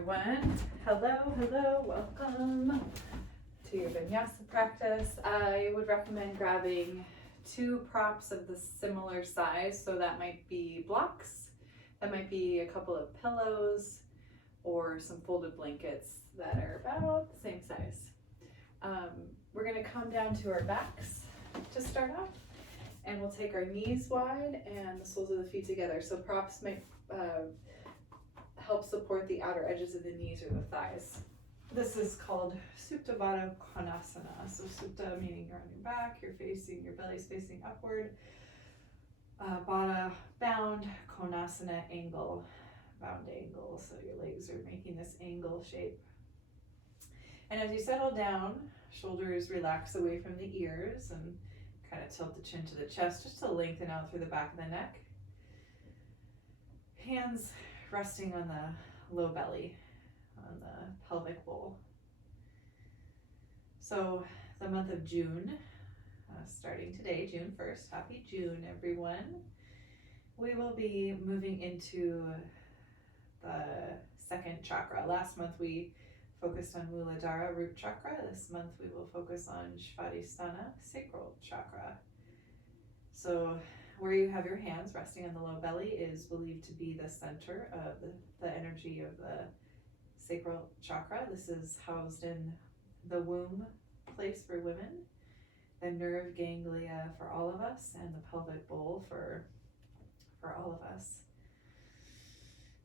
everyone. Hello, welcome to your vinyasa practice. I would recommend grabbing 2 props of the similar size. So that might be blocks, that might be a couple of pillows, or some folded blankets that are about the same size. We're gonna come down to our backs to start off, and we'll take our knees wide and the soles of the feet together. So props might help support the outer edges of the knees or the thighs. This is called Supta Baddha Konasana. So Supta meaning you're on your back, your belly's facing upward. Baddha, bound, Konasana, angle, bound angle. So your legs are making this angle shape. And as you settle down, shoulders relax away from the ears and kind of tilt the chin to the chest just to lengthen out through the back of the neck. Hands resting on the low belly, on the pelvic bowl. So the month of June, starting today, June 1st, happy June everyone, we will be moving into the second chakra. Last month we focused on Muladhara, root chakra. This month we will focus on Svadhisthana, sacral chakra. So where you have your hands resting on the low belly is believed to be the center of the energy of the sacral chakra. This is housed in the womb place for women, the nerve ganglia for all of us, and the pelvic bowl for all of us.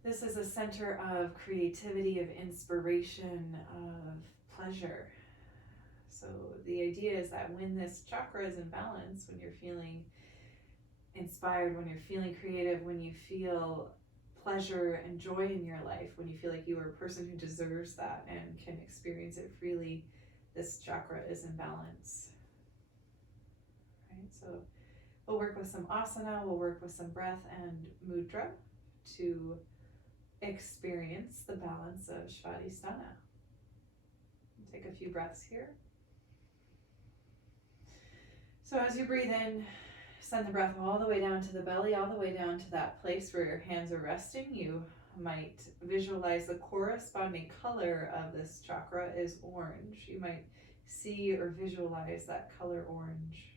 This is a center of creativity, of inspiration, of pleasure. So the idea is that when this chakra is in balance, when you're feeling inspired, when you're feeling creative, when you feel pleasure and joy in your life, when you feel like you are a person who deserves that and can experience it freely, this chakra is in balance. Right? So we'll work with some asana, we'll work with some breath and mudra to experience the balance of Svadhisthana. Take a few breaths here. So as you breathe in, send the breath all the way down to the belly, all the way down to that place where your hands are resting. You might visualize the corresponding color of this chakra is orange. You might see or visualize that color orange.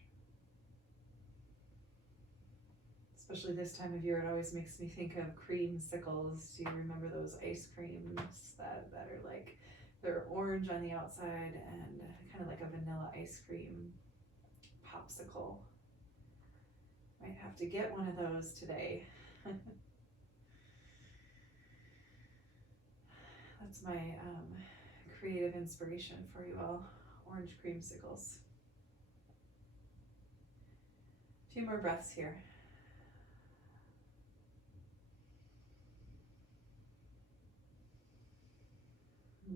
Especially this time of year, it always makes me think of creamsicles. Do you remember those ice creams that are like, they're orange on the outside and kind of like a vanilla ice cream popsicle? Might have to get one of those today. That's my creative inspiration for you all, orange creamsicles. A few more breaths here.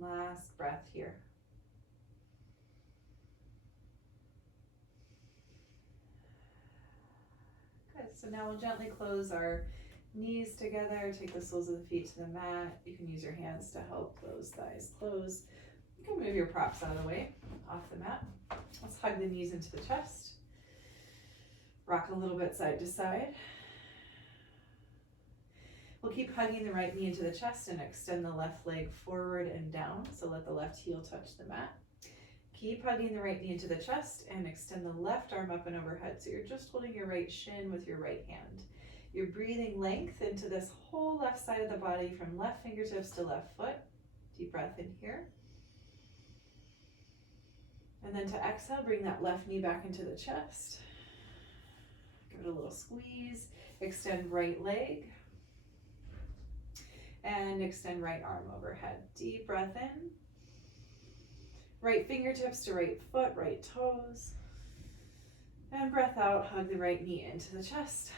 Last breath here. Good, so now we'll gently close our knees together, take the soles of the feet to the mat. You can use your hands to help those thighs close. You can move your props out of the way, off the mat. Let's hug the knees into the chest. Rock a little bit side to side. We'll keep hugging the right knee into the chest and extend the left leg forward and down. So let the left heel touch the mat. Keep hugging the right knee into the chest and extend the left arm up and overhead. So you're just holding your right shin with your right hand. You're breathing length into this whole left side of the body from left fingertips to left foot. Deep breath in here. And then to exhale, bring that left knee back into the chest. Give it a little squeeze. Extend right leg. And extend right arm overhead. Deep breath in. Right fingertips to right foot, right toes. And breath out, hug the right knee into the chest.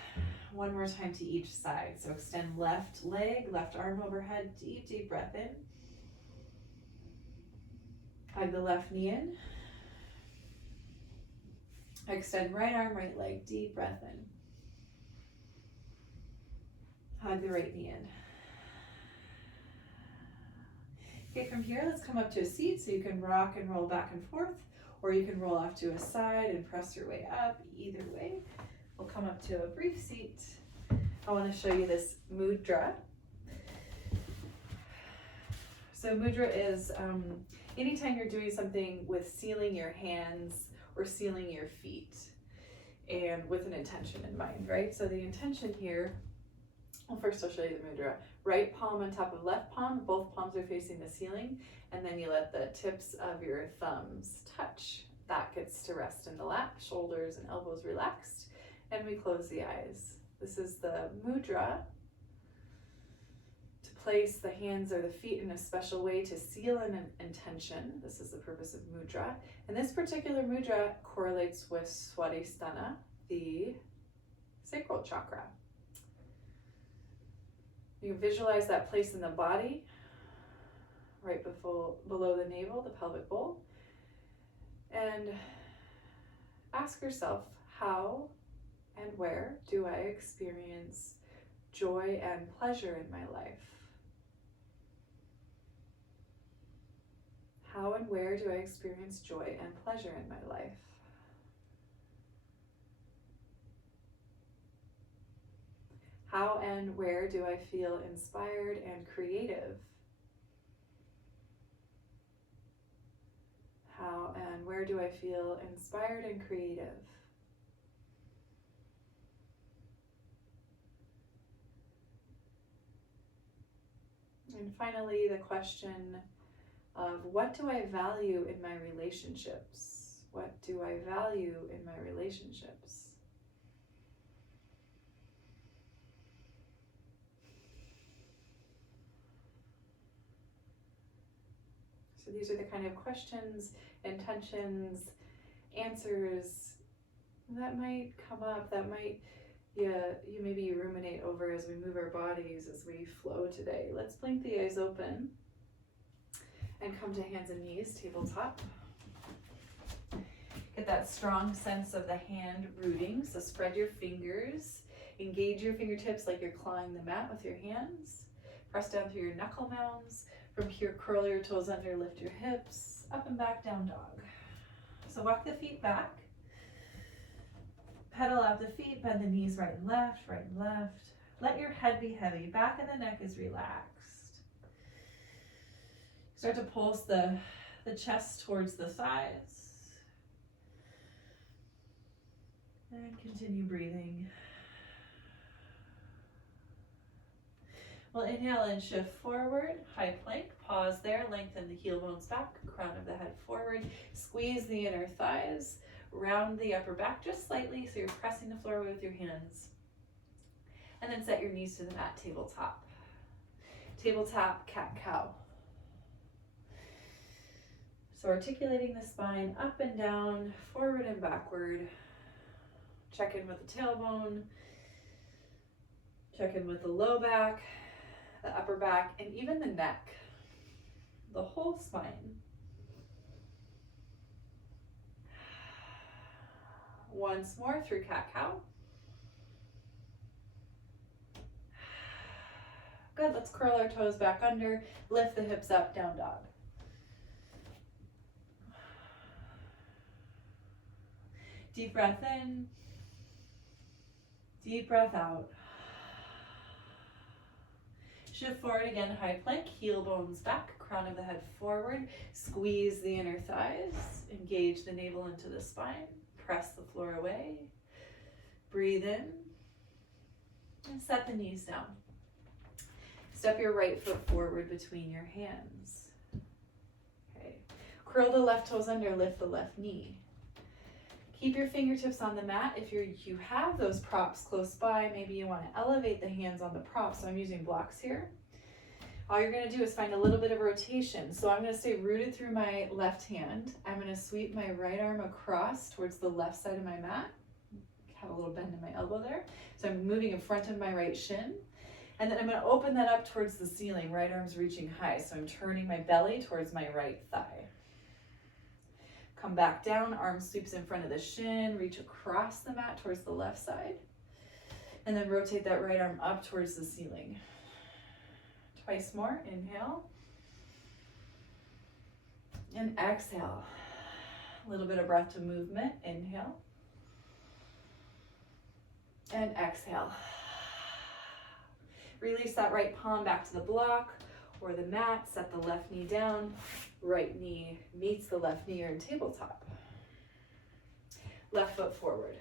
One more time to each side. So extend left leg, left arm overhead. Deep, deep breath in. Hug the left knee in. Extend right arm, right leg. Deep breath in. Hug the right knee in. Okay, from here, let's come up to a seat so you can rock and roll back and forth, or you can roll off to a side and press your way up. Either way, we'll come up to a brief seat. I want to show you this mudra. So mudra is anytime you're doing something with sealing your hands or sealing your feet, and with an intention in mind, right? So the intention here, well, first I'll show you the mudra. Right palm on top of left palm, both palms are facing the ceiling, and then you let the tips of your thumbs touch. That gets to rest in the lap, shoulders and elbows relaxed, and we close the eyes. This is the mudra to place the hands or the feet in a special way to seal an intention. This is the purpose of mudra. And this particular mudra correlates with Swadhisthana, the Sacral Chakra. You visualize that place in the body, right below the navel, the pelvic bowl, and ask yourself, how and where do I experience joy and pleasure in my life? How and where do I experience joy and pleasure in my life? How and where do I feel inspired and creative? How and where do I feel inspired and creative? And finally, the question of, what do I value in my relationships? What do I value in my relationships? So these are the kind of questions, intentions, answers that might come up, that might maybe ruminate over as we move our bodies, as we flow today. Let's blink the eyes open and come to hands and knees, tabletop. Get that strong sense of the hand rooting. So spread your fingers, engage your fingertips like you're clawing the mat with your hands. Press down through your knuckle mounds. From here, curl your toes under, lift your hips, up and back, down dog. So walk the feet back. Pedal out the feet, bend the knees right and left, right and left. Let your head be heavy. Back of the neck is relaxed. Start to pulse the chest towards the thighs. And continue breathing. We'll inhale and shift forward, high plank, pause there, lengthen the heel bones back, crown of the head forward, squeeze the inner thighs, round the upper back just slightly so you're pressing the floor with your hands. And then set your knees to the mat, tabletop. Tabletop, cat-cow. So articulating the spine up and down, forward and backward. Check in with the tailbone. Check in with the low back, the upper back, and even the neck, the whole spine. Once more through cat-cow. Good, let's curl our toes back under, lift the hips up, down dog. Deep breath in, deep breath out. Shift forward again, high plank, heel bones back, crown of the head forward, squeeze the inner thighs, engage the navel into the spine, press the floor away, breathe in, and set the knees down. Step your right foot forward between your hands. Okay. Curl the left toes under, lift the left knee. Keep your fingertips on the mat. If you have those props close by, maybe you want to elevate the hands on the props. So I'm using blocks here. All you're going to do is find a little bit of rotation. So I'm going to stay rooted through my left hand. I'm going to sweep my right arm across towards the left side of my mat. Have a little bend in my elbow there. So I'm moving in front of my right shin. And then I'm going to open that up towards the ceiling. Right arm's reaching high. So I'm turning my belly towards my right thigh. Come back down, arm sweeps in front of the shin, reach across the mat towards the left side, and then rotate that right arm up towards the ceiling. Twice more, inhale, and exhale. A little bit of breath to movement, inhale, and exhale. Release that right palm back to the block, toward the mat, set the left knee down, right knee meets the left knee, you're in tabletop. Left foot forward.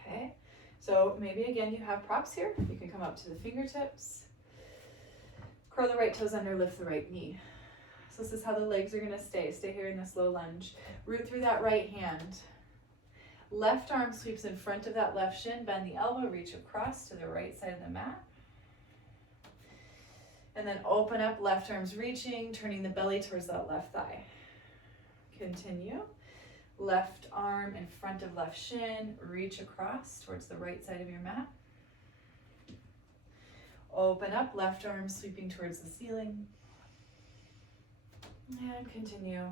Okay, so maybe again you have props here. You can come up to the fingertips. Curl the right toes under, lift the right knee. So this is how the legs are gonna stay. Stay here in this low lunge. Root through that right hand. Left arm sweeps in front of that left shin, bend the elbow, reach across to the right side of the mat. And then open up, left arm's reaching, turning the belly towards that left thigh. Continue. Left arm in front of left shin, reach across towards the right side of your mat. Open up, left arm sweeping towards the ceiling. And continue.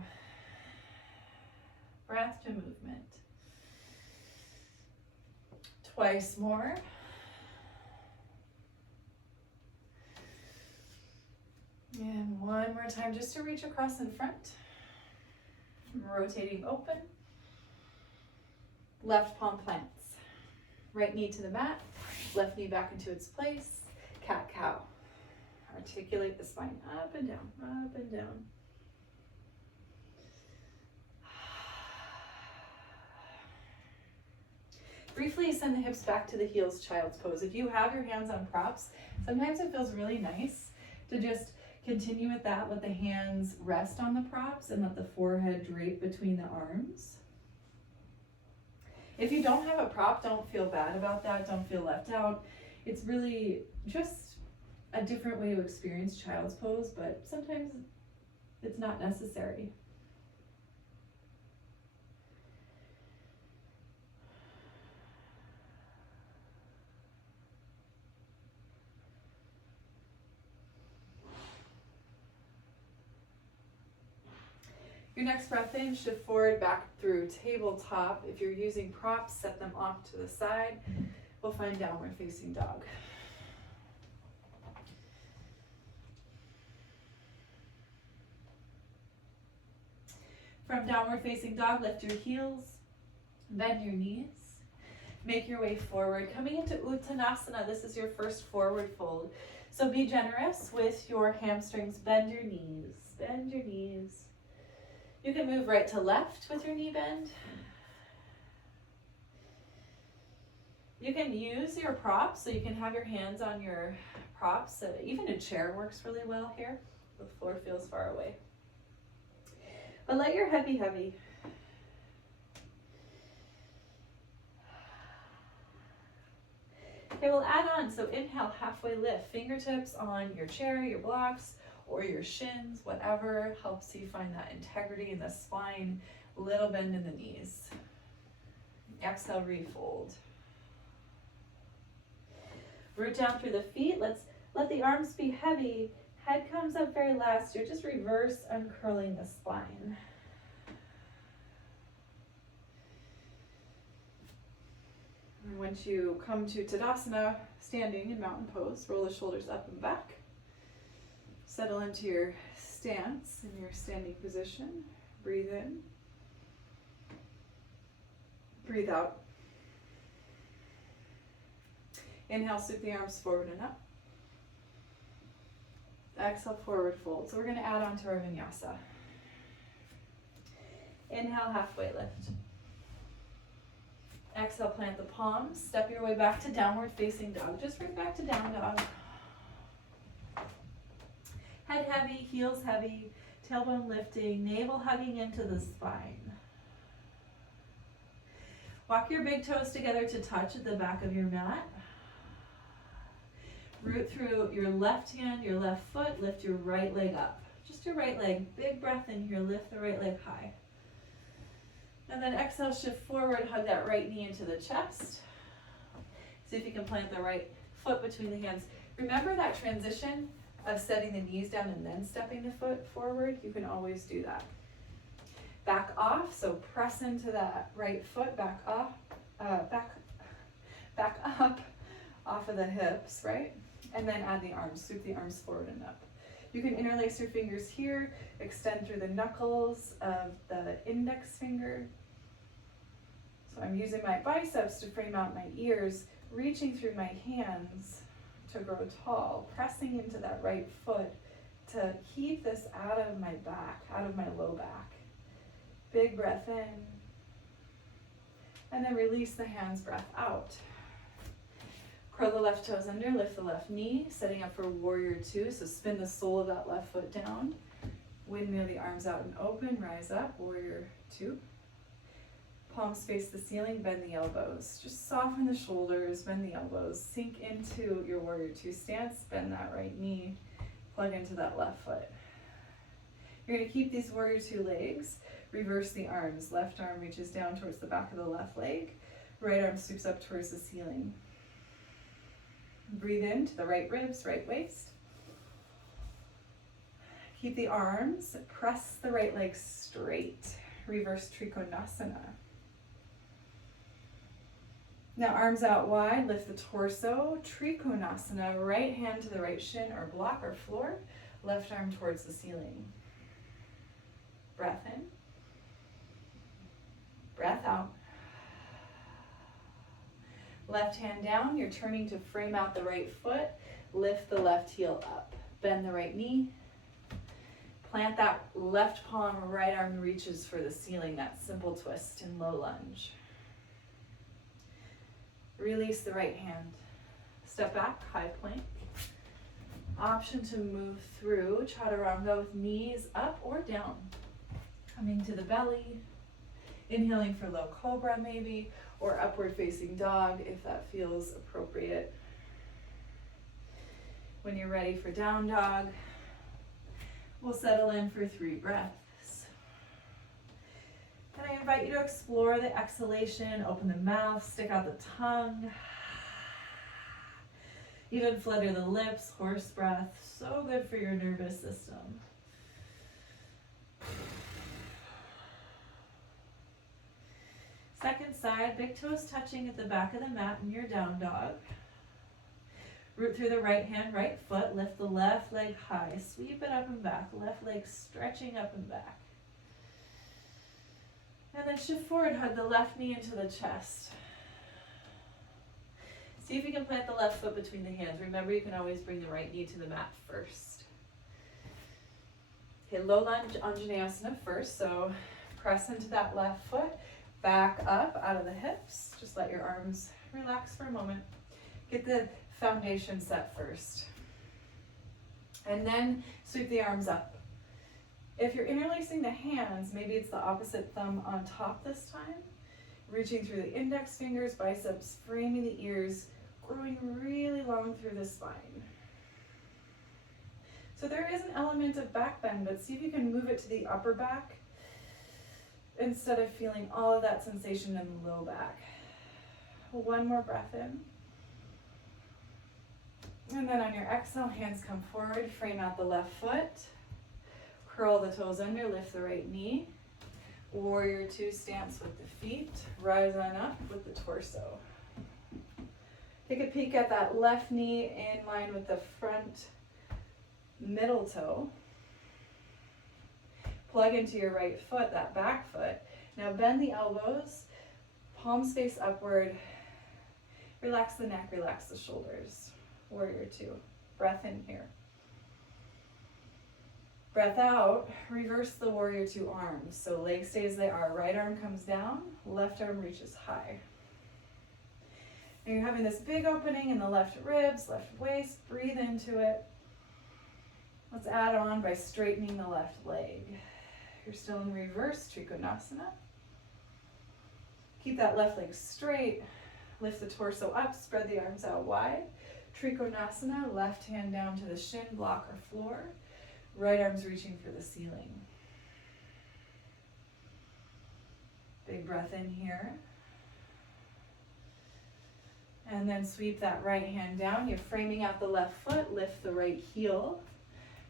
Breath to movement. Twice more. And one more time just to reach across in front. Rotating open. Left palm plants. Right knee to the mat. Left knee back into its place. Cat-cow. Articulate the spine up and down, up and down. Briefly send the hips back to the heels, child's pose. If you have your hands on props, sometimes it feels really nice to just continue with that. Let the hands rest on the props and let the forehead drape between the arms. If you don't have a prop, don't feel bad about that. Don't feel left out. It's really just a different way to experience child's pose, but sometimes it's not necessary. Your next breath in, shift forward, back through tabletop. If you're using props, set them off to the side. We'll find downward facing dog. From downward facing dog, lift your heels, bend your knees, make your way forward. Coming into Uttanasana, this is your first forward fold. So be generous with your hamstrings, bend your knees, bend your knees. You can move right to left with your knee bend. You can use your props, so you can have your hands on your props. Even a chair works really well here. The floor feels far away. But let your head be heavy. Okay, we'll add on. So inhale, halfway lift. Fingertips on your chair, your blocks, or your shins, whatever helps you find that integrity in the spine. Little bend in the knees. Exhale, refold. Root down through the feet. Let the arms be heavy. Head comes up very last. You're just reverse uncurling the spine. And once you come to Tadasana, standing in mountain pose, roll the shoulders up and back. Settle into your stance in your standing position. Breathe in. Breathe out. Inhale, sweep the arms forward and up. Exhale, forward fold. So we're going to add on to our vinyasa. Inhale, halfway lift. Exhale, plant the palms. Step your way back to downward facing dog. Just right back to down dog. Head heavy, heels heavy, tailbone lifting, navel hugging into the spine. Walk your big toes together to touch at the back of your mat. Root through your left hand, your left foot, lift your right leg up. Just your right leg. Big breath in here, lift the right leg high. And then exhale, shift forward, hug that right knee into the chest. See if you can plant the right foot between the hands. Remember that transition of setting the knees down and then stepping the foot forward? You can always do that. Back off, so press into that right foot, back up, back up off of the hips, right? And then add the arms, sweep the arms forward and up. You can interlace your fingers here, extend through the knuckles of the index finger. So I'm using my biceps to frame out my ears, reaching through my hands to grow tall, pressing into that right foot to keep this out of my back, out of my low back. Big breath in. And then release the hands, breath out. Curl the left toes under, lift the left knee, setting up for warrior two. So spin the sole of that left foot down. Windmill the arms out and open, rise up, warrior two. Palms face the ceiling, bend the elbows. Just soften the shoulders, bend the elbows. Sink into your warrior two stance, bend that right knee, plug into that left foot. You're gonna keep these warrior two legs. Reverse the arms. Left arm reaches down towards the back of the left leg. Right arm sweeps up towards the ceiling. Breathe into the right ribs, right waist. Keep the arms, press the right leg straight. Reverse Trikonasana. Now arms out wide, lift the torso. Trikonasana, right hand to the right shin or block or floor. Left arm towards the ceiling. Breath in. Breath out. Left hand down, you're turning to frame out the right foot. Lift the left heel up. Bend the right knee. Plant that left palm, right arm reaches for the ceiling, that simple twist in low lunge. Release the right hand. Step back, high plank. Option to move through chaturanga with knees up or down. Coming to the belly. Inhaling for low cobra maybe, or upward facing dog if that feels appropriate. When you're ready for down dog, we'll settle in for 3 breaths. And I invite you to explore the exhalation, open the mouth, stick out the tongue. Even flutter the lips, horse breath, so good for your nervous system. Second side, big toes touching at the back of the mat in your down dog. Root through the right hand, right foot, lift the left leg high, sweep it up and back, left leg stretching up and back. And then shift forward, hug the left knee into the chest. See if you can plant the left foot between the hands. Remember, you can always bring the right knee to the mat first. Okay, low lunge Anjaneyasana first, so press into that left foot. Back up out of the hips. Just let your arms relax for a moment. Get the foundation set first. And then sweep the arms up. If you're interlacing the hands, maybe it's the opposite thumb on top this time. Reaching through the index fingers, biceps, framing the ears, growing really long through the spine. So there is an element of back bend, but see if you can move it to the upper back instead of feeling all of that sensation in the low back. One more breath in. And then on your exhale, hands come forward, frame out the left foot. Curl the toes under, lift the right knee. Warrior two stance with the feet. Rise on up with the torso. Take a peek at that left knee in line with the front middle toe. Plug into your right foot, that back foot. Now bend the elbows, palms face upward. Relax the neck, relax the shoulders. Warrior two. Breath in here. Breath out, reverse the warrior two arms. So legs stay as they are. Right arm comes down, left arm reaches high. And you're having this big opening in the left ribs, left waist. Breathe into it. Let's add on by straightening the left leg. You're still in reverse Trikonasana. Keep that left leg straight. Lift the torso up, spread the arms out wide. Trikonasana, left hand down to the shin, block or floor. Right arm's reaching for the ceiling. Big breath in here. And then sweep that right hand down. You're framing out the left foot, lift the right heel.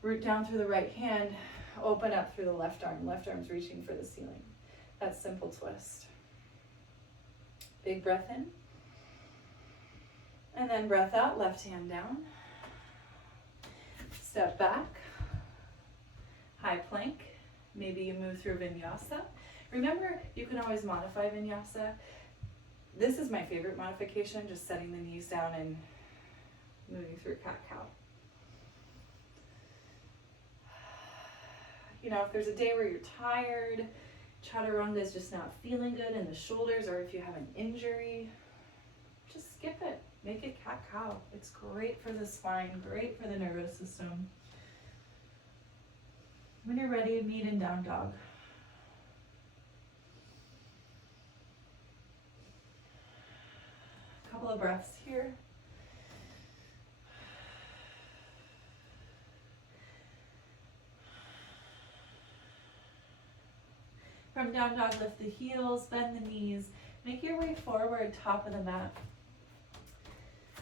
Root down through the right hand, open up through the left arm. Left arm's reaching for the ceiling. That simple twist. Big breath in. And then breath out, left hand down. Step back. High plank. Maybe you move through vinyasa. Remember, you can always modify vinyasa. This is my favorite modification, just setting the knees down and moving through cat-cow. You know, if there's a day where you're tired, chaturanga is just not feeling good in the shoulders, or if you have an injury, just skip it. Make it cat-cow. It's great for the spine, great for the nervous system. When you're ready, meet in down dog. A couple of breaths here. From down dog, lift the heels, bend the knees, make your way forward, top of the mat.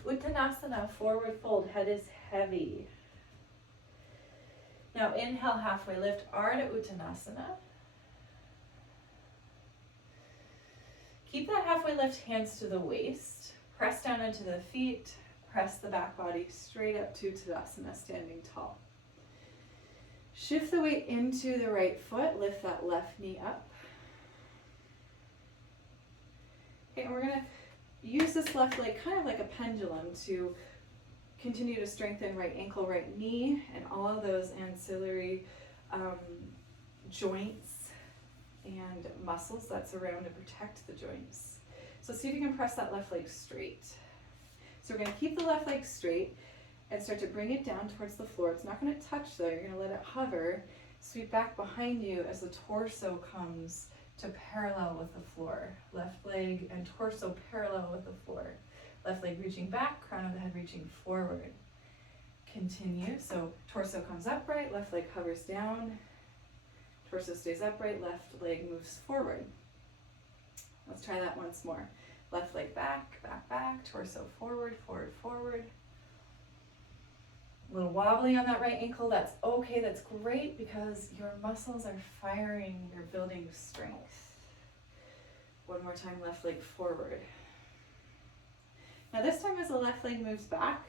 Uttanasana, forward fold, head is heavy. Now inhale, halfway lift, Ardha Uttanasana. Keep that halfway lift, hands to the waist. Press down into the feet, press the back body straight up to Tadasana, standing tall. Shift the weight into the right foot, lift that left knee up. Okay, and we're gonna use this left leg kind of like a pendulum to continue to strengthen right ankle, right knee, and all of those ancillary joints and muscles that surround and protect the joints. So see if you can press that left leg straight. So we're going to keep the left leg straight and start to bring it down towards the floor. It's not going to touch though, you're going to let it hover. Sweep back behind you as the torso comes to parallel with the floor. Left leg and torso parallel with the floor. Left leg reaching back, crown of the head reaching forward. Continue, so torso comes upright, left leg hovers down, torso stays upright, left leg moves forward. Let's try that once more. Left leg back, back, back, torso forward, forward, forward. A little wobbly on that right ankle, that's okay, that's great because your muscles are firing, you're building strength. One more time, left leg forward. Now this time as the left leg moves back,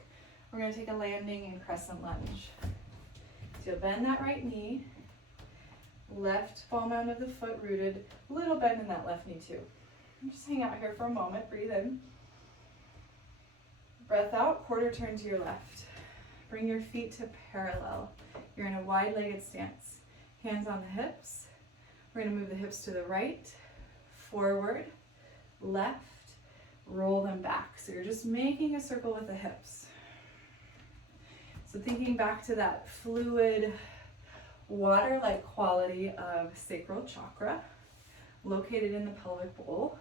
we're going to take a landing and crescent lunge. So you'll bend that right knee, left ball mound of the foot rooted, a little bend in that left knee too. Just hang out here for a moment, breathe in. Breath out, quarter turn to your left. Bring your feet to parallel. You're in a wide-legged stance. Hands on the hips. We're going to move the hips to the right, forward, left, roll them back. So you're just making a circle with the hips. So thinking back to that fluid, water-like quality of sacral chakra located in the pelvic bowl.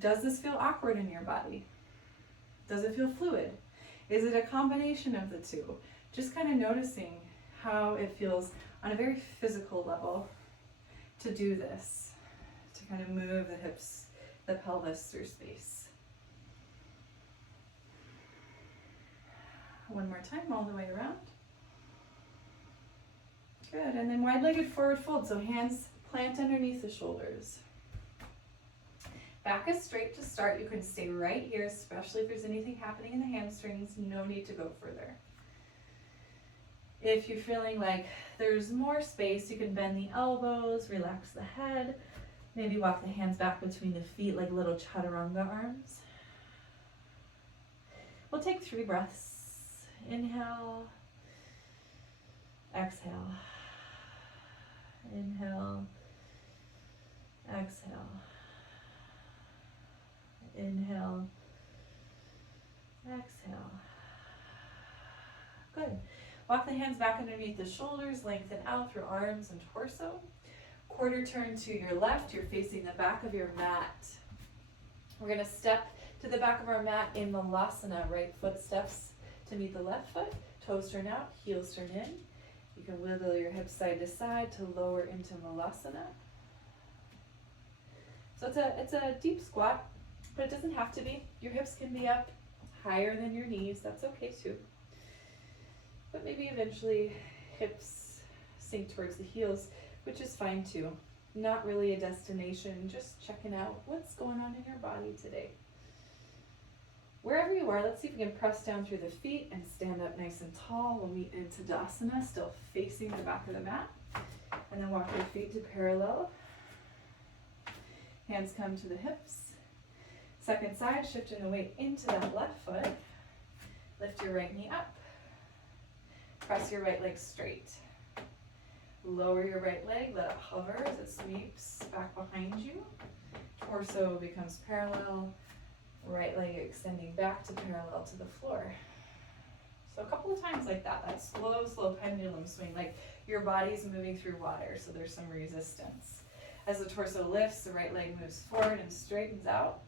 Does this feel awkward in your body? Does it feel fluid? Is it a combination of the two? Just kind of noticing how it feels on a very physical level to do this, to kind of move the hips, the pelvis through space. One more time, all the way around. Good, and then wide-legged forward fold, so hands plant underneath the shoulders. Back is straight to start. You can stay right here, especially if there's anything happening in the hamstrings. No need to go further. If you're feeling like there's more space, you can bend the elbows, relax the head, maybe walk the hands back between the feet like little chaturanga arms. We'll take 3 breaths. Inhale, exhale, inhale, exhale, inhale, exhale. Good. Walk the hands back underneath the shoulders, lengthen out through arms and torso. Quarter turn to your left, you're facing the back of your mat. We're going to step to the back of our mat in Malasana, right foot steps to meet the left foot, toes turn out, heels turn in. You can wiggle your hips side to side to lower into Malasana. So it's a deep squat, but it doesn't have to be. Your hips can be up higher than your knees, that's okay too. But maybe eventually hips sink towards the heels, which is fine too. Not really a destination, just checking out what's going on in your body today. Wherever you are, let's see if we can press down through the feet and stand up nice and tall. We'll meet in Tadasana, still facing the back of the mat. And then walk your feet to parallel. Hands come to the hips. Second side, shifting the weight into that left foot. Lift your right knee up. Press your right leg straight. Lower your right leg, let it hover as it sweeps back behind you. Torso becomes parallel, right leg extending back to parallel to the floor. So a couple of times like that, that slow pendulum swing, like your body's moving through water, so there's some resistance. As the torso lifts, the right leg moves forward and straightens out.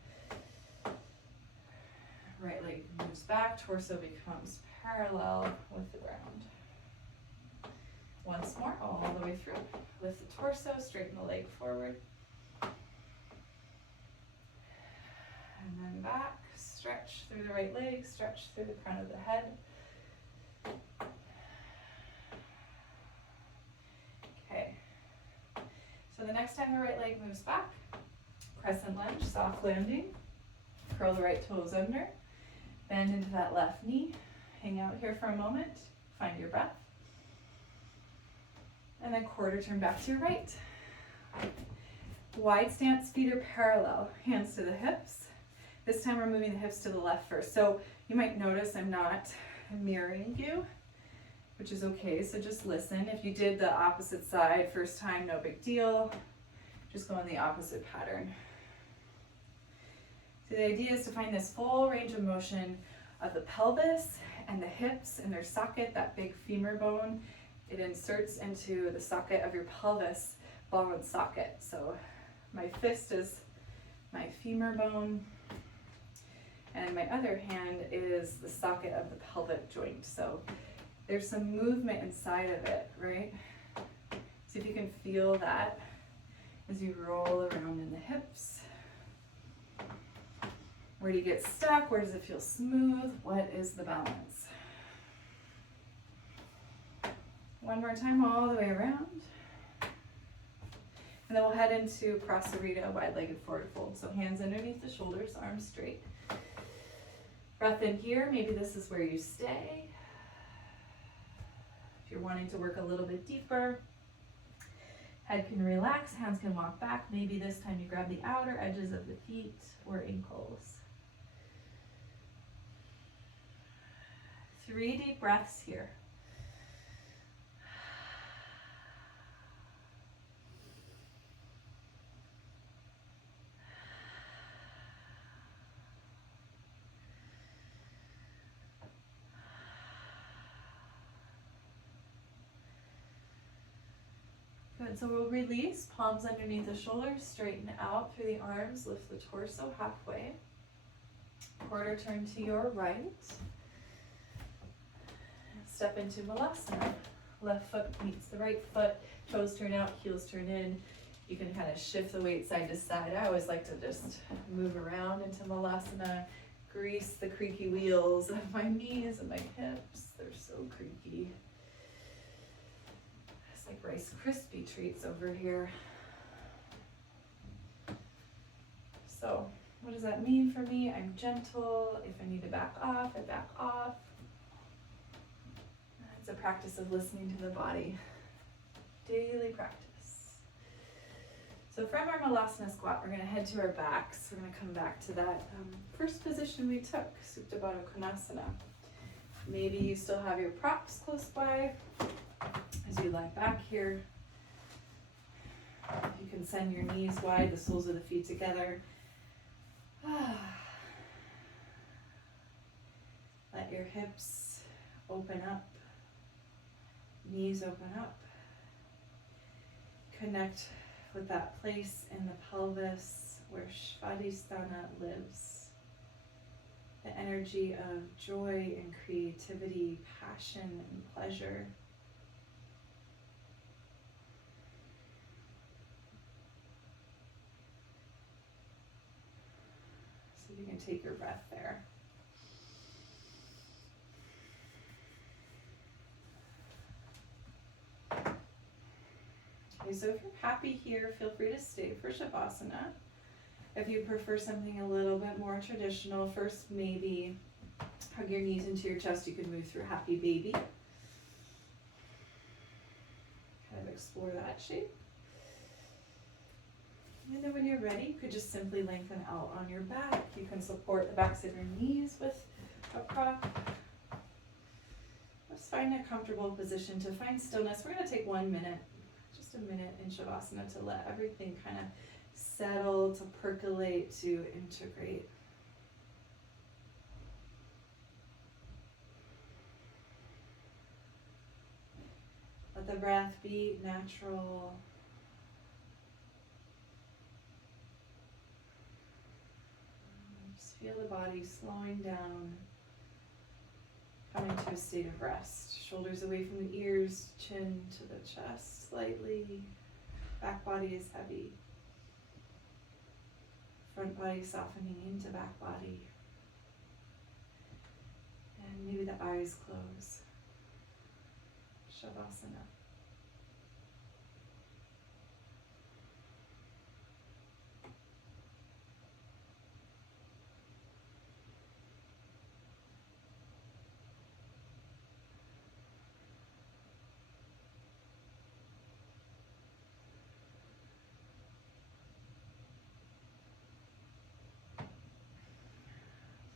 Right leg moves back, torso becomes parallel with the ground. Once more, all the way through. Lift the torso, straighten the leg forward. And then back, stretch through the right leg, stretch through the crown of the head. Okay. So the next time the right leg moves back, crescent lunge, soft landing. Curl the right toes under. Bend into that left knee. Hang out here for a moment. Find your breath. And then quarter turn back to your right. Wide stance, feet are parallel, hands to the hips. This time we're moving the hips to the left first. So you might notice I'm not mirroring you, which is okay, so just listen. If you did the opposite side first time, no big deal. Just go in the opposite pattern. So the idea is to find this full range of motion of the pelvis and the hips and their socket, that big femur bone. It inserts into the socket of your pelvis bone socket. So my fist is my femur bone, and my other hand is the socket of the pelvic joint. So there's some movement inside of it, right? See if you can feel that as you roll around in the hips. Where do you get stuck? Where does it feel smooth? What is the balance? One more time, all the way around. And then we'll head into Prasarita, wide-legged forward fold. So hands underneath the shoulders, arms straight. Breath in here, maybe this is where you stay. If you're wanting to work a little bit deeper, head can relax, hands can walk back. Maybe this time you grab the outer edges of the feet or ankles. 3 deep breaths here. Good, so we'll release, palms underneath the shoulders, straighten out through the arms, lift the torso halfway. Quarter turn to your right. Step into Malasana. Left foot meets the right foot, toes turn out, heels turn in. You can kind of shift the weight side to side. I always like to just move around into Malasana, grease the creaky wheels of my knees and my hips. They're so creaky. It's like Rice Krispie treats over here. So, what does that mean for me? I'm gentle. If I need to back off, I back off. It's a practice of listening to the body. Daily practice. So from our Malasana squat, we're going to head to our backs. We're going to come back to that first position we took, Supta Baddha Konasana. Maybe you still have your props close by as you lie back here. You can send your knees wide, the soles of the feet together. Let your hips open up. Knees open up. Connect with that place in the pelvis where Svadhisthana lives. The energy of joy and creativity, passion and pleasure. So you can take your breath there. Okay, so if you're happy here, feel free to stay for Shavasana. If you prefer something a little bit more traditional, first maybe hug your knees into your chest. You can move through Happy Baby. Kind of explore that shape. And then when you're ready, you could just simply lengthen out on your back. You can support the backs of your knees with a prop. Just find a comfortable position to find stillness. We're going to take 1 minute, just a minute in Shavasana to let everything kind of settle, to percolate, to integrate. Let the breath be natural. Just feel the body slowing down, coming to a state of rest. Shoulders away from the ears, chin to the chest slightly. Back body is heavy. Front body softening into back body. And maybe the eyes close. Shavasana.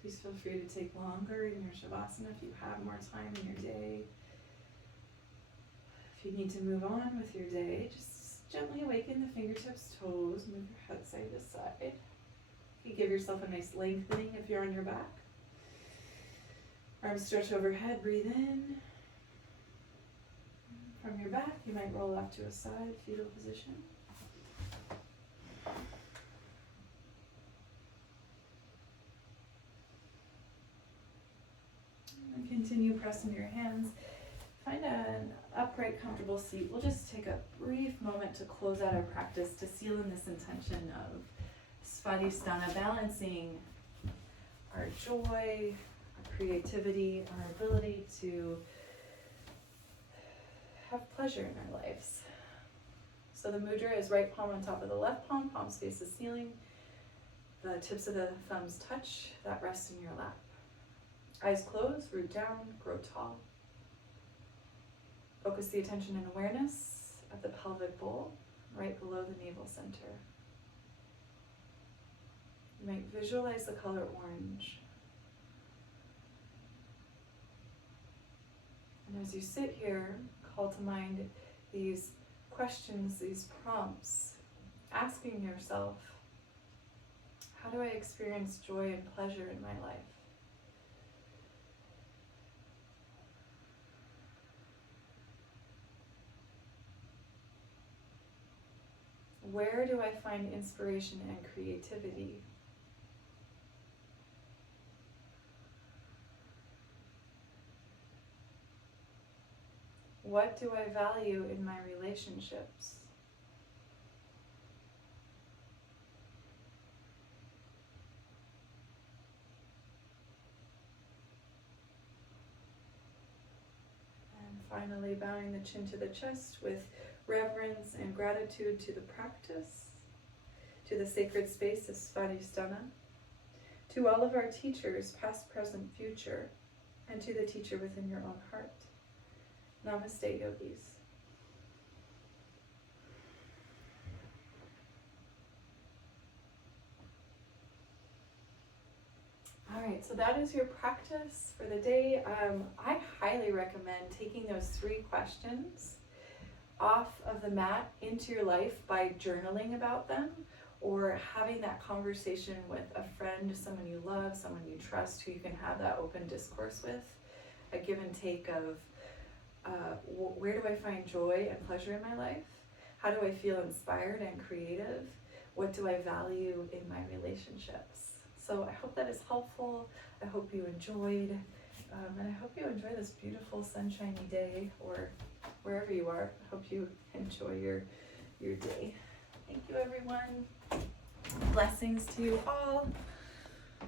Please feel free to take longer in your Shavasana if you have more time in your day. If you need to move on with your day, just gently awaken the fingertips, toes, move your head side to side. You give yourself a nice lengthening if you're on your back. Arms stretch overhead, breathe in. From your back, you might roll off to a side, fetal position. And continue pressing your hands. Find an upright, comfortable seat. We'll just take a brief moment to close out our practice to seal in this intention of Svadhisthana, balancing our joy, our creativity, our ability to have pleasure in our lives. So the mudra is right palm on top of the left palm, palms face the ceiling. The tips of the thumbs touch, that rests in your lap. Eyes closed, root down, grow tall. Focus the attention and awareness at the pelvic bowl, right below the navel center. You might visualize the color orange. And as you sit here, call to mind these questions, these prompts, asking yourself, how do I experience joy and pleasure in my life? Where do I find inspiration and creativity? What do I value in my relationships? And finally, bowing the chin to the chest with reverence and gratitude to the practice, to the sacred space of Svadhisthana, to all of our teachers, past, present, future, and to the teacher within your own heart. Namaste, yogis. All right, so that is your practice for the day. I highly recommend taking those 3 questions off of the mat into your life by journaling about them, or having that conversation with a friend, someone you love, someone you trust, who you can have that open discourse with. A give and take of where do I find joy and pleasure in my life? How do I feel inspired and creative? What do I value in my relationships? So I hope that is helpful. I hope you enjoyed, and I hope you enjoy this beautiful sunshiny day, or wherever you are. I hope you enjoy your day. Thank you, everyone. Blessings to you all.